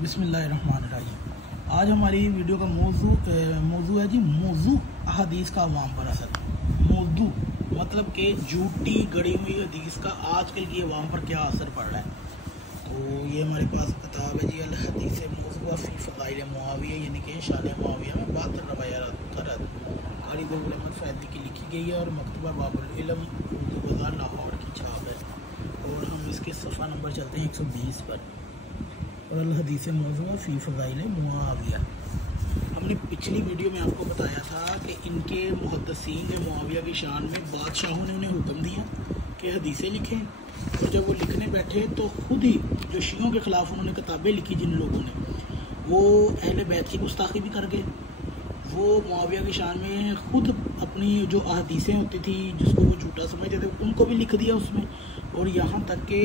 बिस्मिल्लाहिर्रहमानिर्रहीम। आज हमारी वीडियो का मौजू है जी मौजू हदीस का अवाम पर असर। मौजू मतलब कि झूठी गड़ी हुई हदीस का आजकल की अवाम पर क्या असर पड़ रहा है। तो ये हमारे पास किताब है जी अल हदीस मौजूआ फी फ़ज़ाइल मुआविया, यानी कि शान मुआविया में 72 रवायात कारी गुल अहमद फैदली की लिखी गई है और मकतबा बाबुल इल्म उर्दू बाज़ार लाहौर की छाप है। और हम इसके सफ़ा नंबर चलते हैं 120 पर। और अल हदीस मौजूआ फ़ी फ़ज़ाइल मुआविया। हमने पिछली वीडियो में आपको बताया था कि इनके मुहद्दिसीन ने मुआविया की शान में बादशाहों ने उन्हें हुक्म दिया कि हदीसें लिखें, और जब वो लिखने बैठे तो खुद ही जो शियों के ख़िलाफ़ उन्होंने किताबें लिखी, जिन लोगों ने वो अहले बैत की गुस्ताखी भी कर गए। वो मुआविया की शान में खुद अपनी जो अहदीसें होती थी जिसको वो झूठा समझते थे उनको भी लिख दिया उसमें। और यहाँ तक कि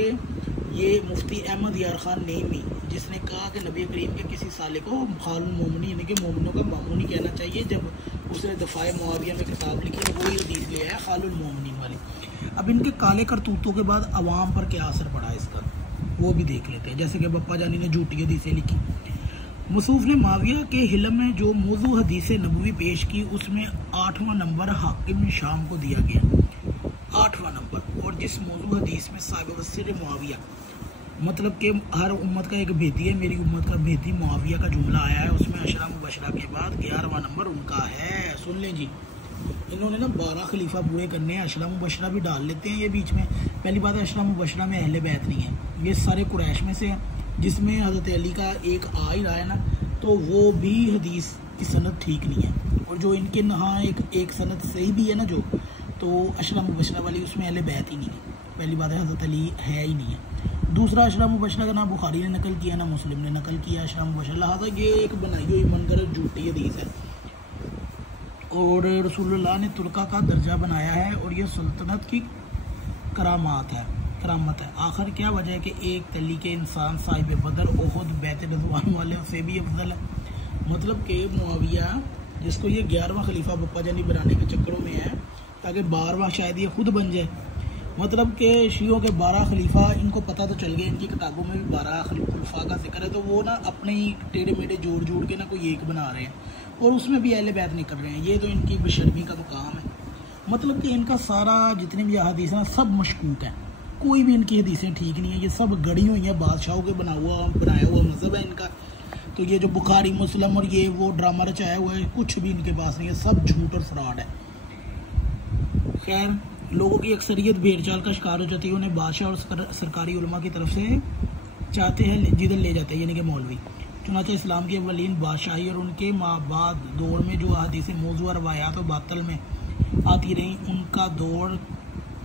ये मुफ्ती अहमद यार ख़ान नेमी, जिसने कहा कि नबी करीम के किसी साले को खालुल मोमिनी यानी कि मोमिनों का मामूनी कहना चाहिए, जब उसने दफ़ाए मुआविया में किताब लिखी वही हदीस ले आया खालुल मोमिनी वाली। अब इनके काले करतूतों के बाद अवाम पर क्या असर पड़ा इसका, वो भी देख लेते हैं। जैसे कि बप्पा जानी ने झूठी हदीसें लिखी। मसूफ़ ने मुआविया के हिलम में जो मौजू हदीस नबवी पेश की उसमें 8वां नंबर हाकिम शाम को दिया गया, 8वां नंबर। और जिस मौजू हदीस में साहिब वसीर मुआविया मतलब कि हर उम्मत का एक भेदी है, मेरी उम्मत का भेदी मुआविया का जुमला आया है, उसमें अशरा मुबशरा के बाद 11वां नंबर उनका है। सुन लें जी, इन्होंने ना 12 खलीफा पूरे करने हैं। अशरा मुबशरा भी डाल लेते हैं ये बीच में। पहली बात है, अशरा मुबशरा में अहले बैत नहीं है, ये सारे कुरैश में से हैं, जिसमें हज़रत अली का एक आ ही रहा है ना, तो वो भी हदीस की सनद ठीक नहीं है। और जो इनके यहाँ एक सनद सही भी है ना, जो तो अशरा मुबशरा वाली, उसमें अहले बैत ही नहीं है। पहली बात है, हज़रत अली है ही नहीं है। दूसरा, अशरा मुबशरा का ना बुखारी ने नकल किया ना मुस्लिम ने नकल किया अशरा मुबशरा, लिहाजा ये एक बनाई हुई मनगढ़ंत झूठी हदीस है। और रसूलुल्लाह ने तुर्का का दर्जा बनाया है और ये सल्तनत की करामत है। आखिर क्या वजह है कि एक तली के इंसान साहिब बदर ओहद बैत रज़वान वाले से भी अफजल है। मतलब कि मुआविया, जिसको ये 11वां खलीफा बप्पा जानी बनाने के चक्करों में है ताकि 12वां शायद ये खुद बन जाए। मतलब कि शियों के 12 खलीफा, इनको पता तो चल गया, इनकी किताबों में भी 12 खलीफा का जिक्र है, तो वो ना अपने ही टेढ़े मेढ़े जोड़ के ना कोई एक बना रहे हैं और उसमें भी अहले बैत नहीं कर रहे हैं। ये तो इनकी बेशर्मी का मकाम है। मतलब कि इनका सारा जितनी भी हदीस हैं सब मशकूक है, कोई भी इनकी हदीसें ठीक नहीं है, ये सब गड़ी हुई हैं, बादशाहों के बनाया हुआ मज़हब है इनका। तो ये जो बुखारी मुस्लिम और ये वो ड्रामा रचाया हुआ है, कुछ भी इनके पास नहीं है, सब झूठ और फ्रॉड है। खैर, लोगों की अक्सरियत भेड़ चाल का शिकार हो जाती है, उन्हें बादशाह और सरकारी उलमा की तरफ से चाहते हैं जिधर ले जाते हैं, यानी कि मौलवी। चुनांचे इस्लाम की अवलीन बादशाही और उनके बाद दौर में जो हदीसें मौजूदा रवायात और बातल में आती रहीं, उनका दौर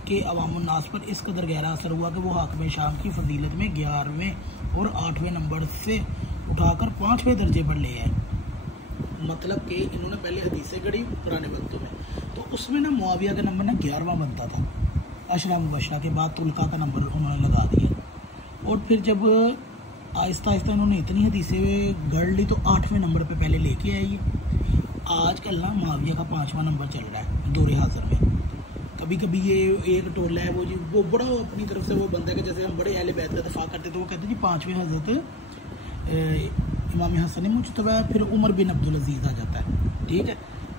के अवामुन्नास पर इस कदर गहरा असर हुआ कि वो हाकिम शाम की फजीलत में 11वें और 8वें नंबर से उठाकर 5वें दर्जे पर ले आए। मतलब कि इन्होंने पहले हदीसें गढ़ी पुराने वक्तों में, तो उसमें ना मुआविया का नंबर ना 11वां बनता था। अशरा मुबशरा के बाद तुल्का का नंबर उन्होंने लगा दिया। और फिर जब आहिस्ता आहिस्ता इन्होंने इतनी हदीसें गढ़ ली तो 8वें नंबर पे पहले लेके आई। आजकल ना मुआविया का 5वां नंबर चल रहा है दौरे हाज़िर में। कभी कभी ये एक टोला है वो बड़ा अपनी तरफ से वो बनता है कि जैसे हम बड़े अहले बैत का दफा करते, तो वो कहते हैं जी 5वें हज़रत इमाम हसन मुज्तबा है, फिर उमर बिन अब्दुल अजीज़ आ जाता है, ठीक है।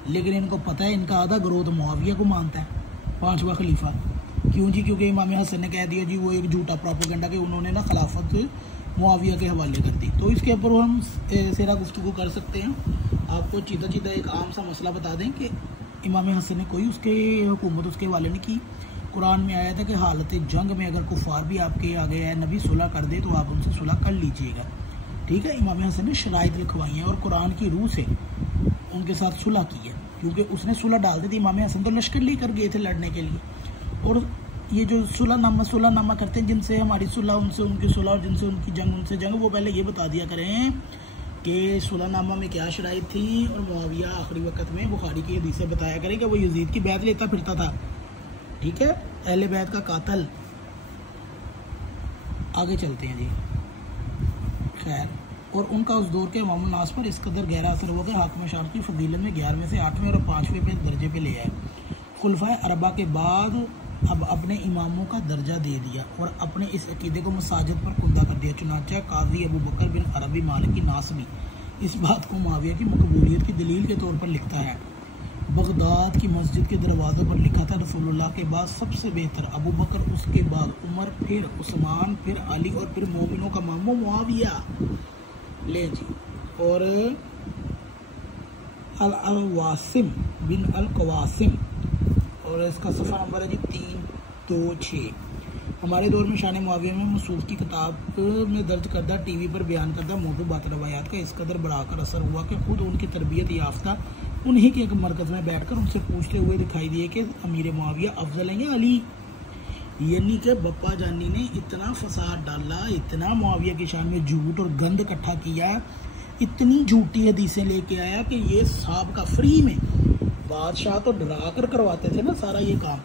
लेकिन इनको पता है इनका आधा ग्रोथ मुआविया को मानता है 5वां खलीफा। क्यों जी? क्योंकि इमाम हसन ने कह दिया जी, वो एक झूठा प्रोपेगेंडा कि उन्होंने ना खिलाफत मुआविया के हवाले कर दी। तो इसके ऊपर हम सेरा गुफ्तगू कर सकते हैं। आपको सीधा एक आम सा मसला बता दें कि इमाम हसन ने कोई उसके हुकूमत उसके हवाले नहीं की। कुरान में आया था कि हालत जंग में अगर कुफार भी आपके आ गया है, नबी सुलह कर दे तो आप उनसे सुलह कर लीजिएगा, ठीक है। इमाम हसन ने शराइत लिखवाई हैं और कुरान की रूह से उनके साथ सुलह की है, क्योंकि उसने सुलह डाल दी थी। इमाम हसन तो लश्कर लेकर गए थे लड़ने के लिए। और ये जो सुलहनामा करते हैं, जिनसे हमारी सुलह उनसे उनकी सुलह और जिनसे उनकी जंग उनसे जंग, वो पहले ये बता दिया करें कि सुलहनामा में क्या शराइत थी। और मुआविया आखिरी वक्त में बुखारी की हदीसें बताया करें कि वो यजीद की बैत लेता फिरता था, ठीक है, अहले बैत का कातल। आगे चलते हैं जी। खैर, और उनका उस दौर के अवामुन्नास पर इस कदर गहरा असर हुआ कि हाकिम शाम की फजीलत में 11वें से 8वें और 5वें पे दर्जे पे ले आए। खुलफाए अरबा के बाद अब अपने इमामों का दर्जा दे दिया और अपने इस अकीदे को मसाजिद पर कुंदा कर दिया। चुनांचे काजी अबू बकर बिन अरबी मालिकी नासबी इस बात को मुआविया की मकबूलियत की दलील के तौर पर लिखता है। बगदाद की मस्जिद के दरवाज़ों पर लिखा था रसूलुल्लाह के बाद सबसे बेहतर अबू बकर, उसके बाद उमर, फिर उस्मान, फिर अली और फिर मोमिनों का मामू मुआविया। ले जी। और अल-वासिम बिन अल-कवासिम और इसका सफ़ा नंबर है जी 326। हमारे दौर में शान मुआविया में मसूफ की किताब में दर्ज करदा टीवी पर बयान करदा मौजू बात रवायात का इस कदर बढ़ाकर असर हुआ कि खुद उनकी तरबियत याफ्ता उन्हीं के एक मरकज़ में बैठकर उनसे पूछते हुए दिखाई दिए कि अमीर मुआविया अफजल है या अली। यानी कि बप्पा जानी ने इतना फसाद डाला, इतना मुआविया की शान में झूठ और गंद इकट्ठा किया, इतनी झूठी हदीसें लेके आया कि ये साहब का फ्री में, बादशाह तो डरा कर करवाते थे ना सारा ये काम,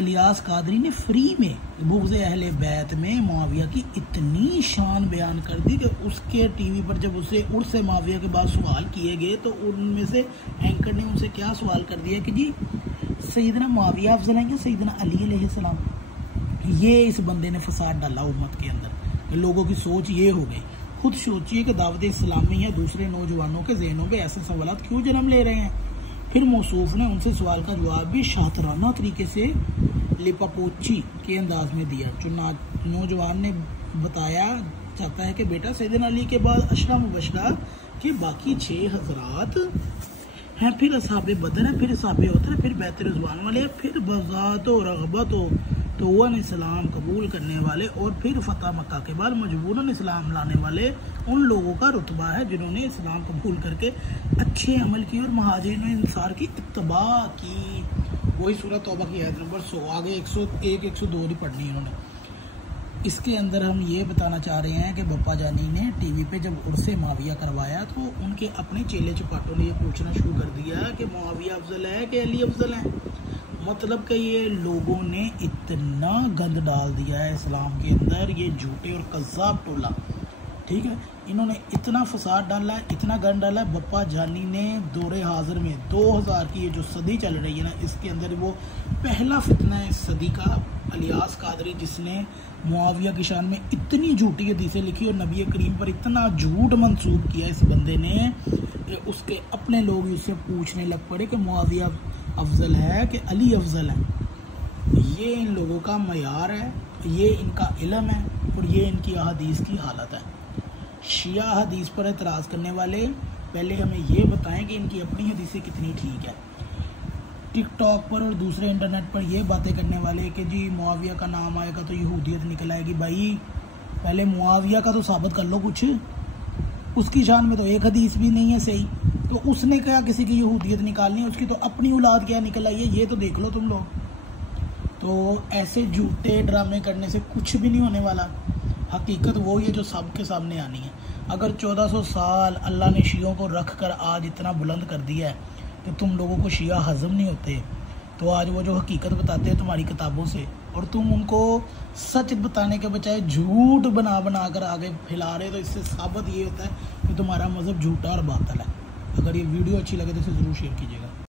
इलियास कादरी ने फ्री में बुग़्ज़ अहले बैत में मुआविया की इतनी शान बयान कर दी कि उसके टीवी पर जब उसे उर्स मुआविया के बाद सवाल किए गए तो उनमें से एंकर ने उनसे क्या सवाल कर दिया कि जी सैयदना मुआविया अफजल हैं कि सैयदना अली अलैहिस्सलाम। ये इस बंदे ने फसाद डाला उम्मत के अंदर, लोगों की सोच ये हो गई। खुद सोचिए कि दावत इस्लामी या दूसरे नौजवानों के जहनों में ऐसे सवाल क्यों जन्म ले रहे हैं। फिर मौसूफ ने उनसे सवाल का जवाब भी शातराना तरीके से लिपापोची के अंदाज में दिया। नौजवान ने बताया चाहता है कि बेटा सैयदना अली के बाद अशरा मुबशरा के बाकी 6 हज़रात हैं, फिर असहाबे बदर हैं, फिर असहाबे उतर, फिर बैत रिज़वान वाले, फिर बज़ात और रग़बत हो तो इस्लाम कबूल करने वाले, और फिर फ़तह मक्का के बाद मजबूरन इस्लाम लाने वाले उन लोगों का रुतबा है जिन्होंने इस्लाम कबूल करके अच्छे अमल किए और महाजिरीन इंसार की इत्तबा की। वही सूरत तौबा की आयत नंबर 100, आगे 101 102 नहीं पढ़नी इन्होंने। इसके अंदर हम ये बताना चाह रहे हैं कि बप्पा जानी ने टीवी पे जब उर्से मुआविया करवाया तो उनके अपने चेले चपाटों ने ये पूछना शुरू कर दिया कि मुआविया अफजल है कि अली अफजल है। मतलब कि ये लोगों ने इतना गंद डाल दिया है इस्लाम के अंदर, ये झूठे और कज़्ज़ाब टोला, ठीक है, इन्होंने इतना फसाद डाला है, इतना गंद डाला है। बप्पा जानी ने दौरे हाजिर में 2000 की ये जो सदी चल रही है ना, इसके अंदर वो पहला फितना है इस सदी का, इलियास कादरी, जिसने मुआविया की शान में इतनी झूठी हदीसें लिखी और नबी करीम पर इतना झूठ मंसूब किया इस बंदे ने कि उसके अपने लोग उससे पूछने लग पड़े कि मुआविया अफजल है कि अली अफजल है। ये इन लोगों का मयार है, ये इनका इल्म है और ये इनकी अहादीस की हालत है। शिया हदीस पर एतराज़ करने वाले पहले हमें ये बताएं कि इनकी अपनी हदीसें कितनी ठीक है। टिकटॉक पर और दूसरे इंटरनेट पर ये बातें करने वाले कि जी मुआविया का नाम आएगा तो यहूदियत निकल आएगी। भाई पहले मुआविया का तो साबित कर लो कुछ, उसकी शान में तो एक हदीस भी नहीं है सही, तो उसने क्या किसी की यहूदियत निकालनी है, उसकी तो अपनी औलाद क्या निकल आई है ये तो देख लो तुम लोग। तो ऐसे झूठे ड्रामे करने से कुछ भी नहीं होने वाला, हकीकत वो ही है जो सबके सामने आनी है। अगर 1400 साल अल्लाह ने शियों को रख कर आज इतना बुलंद कर दिया है कि तुम लोगों को शिया हजम नहीं होते, तो आज वो जो हकीकत बताते हैं तुम्हारी किताबों से और तुम उनको सच बताने के बजाय झूठ बना बना कर आगे फैला रहे, तो इससे साबित ये होता है कि तुम्हारा मज़हब झूठा और बातिल है। अगर ये वीडियो अच्छी लगे तो इसे ज़रूर शेयर कीजिएगा।